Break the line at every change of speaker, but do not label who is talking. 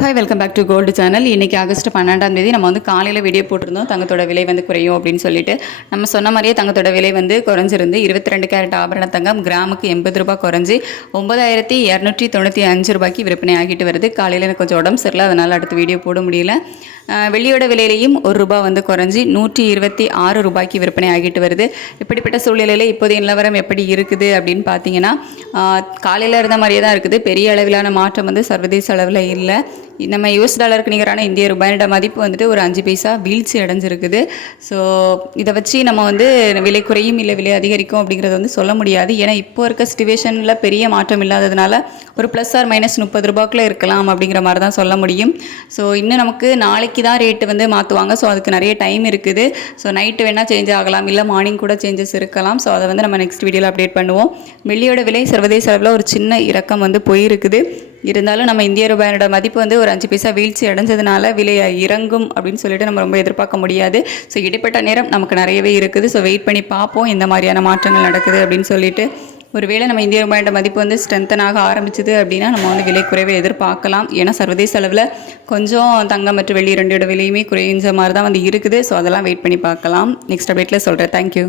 Hi welcome back to gold channel இன்றைக்கி August பன்னெண்டாம் தேதி நம்ம வந்து காலையில் வீடியோ போட்டிருந்தோம். தங்கத்தோட விலை வந்து குறையும் அப்படின்னு சொல்லிட்டு. நம்ம சொன்ன மாதிரியே தங்கத்தோட விலை வந்து குறைஞ்சிருந்து இருபத்தி ரெண்டு கேரட் ஆபரண தங்கம் கிராமுக்கு எண்பது ரூபாய் குறைஞ்சி ஒன்பதாயிரத்தி இரநூற்றி தொண்ணூற்றி அஞ்சு ரூபாய்க்கு விற்பனை ஆகிட்டு வருது. காலையில் எனக்கு கொஞ்சம் உடம்பு சரியில்லை அதனால் அடுத்து வீடியோ போட முடியல. வெள்ளியோட விலையிலையும் ஒரு ரூபாய் வந்து குறைஞ்சி நூற்றி இருபத்தி ஆறு ரூபாய்க்கு விற்பனை ஆகிட்டு வருது. இப்படிப்பட்ட சூழ்நிலையில் இப்போதைய நிலவரம் எப்படி இருக்குது அப்படின்னு பார்த்தீங்கன்னா காலையில் இருந்த மாதிரியே தான் இருக்குது. பெரிய அளவிலான மாற்றம் வந்து சர்வதேச அளவில் இல்லை. நம்ம யூஎஸ் டாலருக்கு நிகரான இந்திய ரூபாயோட மதிப்பு வந்துட்டு ஒரு அஞ்சு பைசா வீழ்ச்சி அடைஞ்சிருக்குது. ஸோ இதை வச்சு நம்ம வந்து விலை குறையும் இல்லை விலை அதிகரிக்கும் அப்படிங்கிறத வந்து சொல்ல முடியாது. ஏன்னா இப்போ இருக்க சுச்சுவேஷனில் பெரிய மாற்றம் இல்லாததுனால ஒரு ப்ளஸ் ஆர் மைனஸ் முப்பது ரூபாய்க்குள்ள இருக்கலாம் அப்படிங்கிற மாதிரி தான் சொல்ல முடியும். ஸோ இன்னும் நமக்கு நாளைக்கு தான் ரேட்டு வந்து மாற்றுவாங்க ஸோ அதுக்கு நிறைய டைம் இருக்குது. ஸோ நைட்டு வேணால் சேஞ்ச் ஆகலாம். இல்லை மார்னிங் கூட சேஞ்சஸ் இருக்கலாம். ஸோ அதை வந்து நம்ம நெக்ஸ்ட் வீடியோவில் அப்டேட் பண்ணுவோம். வெள்ளியோட விலை சர்வதேச அளவில் ஒரு சின்ன இறக்கம் வந்து போயிருக்குது. இருந்தாலும் நம்ம இந்திய ரூபாயினோட மதிப்பு வந்து ஒரு அஞ்சு பைசா வீழ்ச்சி அடைஞ்சதுனால விலை இறங்கும் அப்படின்னு சொல்லிட்டு நம்ம ரொம்ப எதிர்பார்க்க முடியாது. ஸோ இடைப்பட்ட நேரம் நமக்கு நிறையவே இருக்குது. ஸோ வெயிட் பண்ணி பார்ப்போம் இந்த மாதிரியான மாற்றங்கள் நடக்குது அப்படின்னு சொல்லிட்டு. ஒருவேளை நம்ம இந்திய ரூபாயோட மதிப்பு வந்து ஸ்ட்ரென்த்தனாக ஆரம்பிச்சது அப்படின்னா நம்ம வந்து விலை குறைவை எதிர்பார்க்கலாம். ஏன்னா சர்வதேச அளவில் கொஞ்சம் தங்கம் மற்றும் வெள்ளி ரெண்டோட விலையுமே குறைஞ்ச மாதிரி தான் வந்து இருக்குது. ஸோ அதெல்லாம் வெயிட் பண்ணி பார்க்கலாம். நெக்ஸ்ட் அப்டேட்டில் சொல்கிறேன் தேங்க்யூ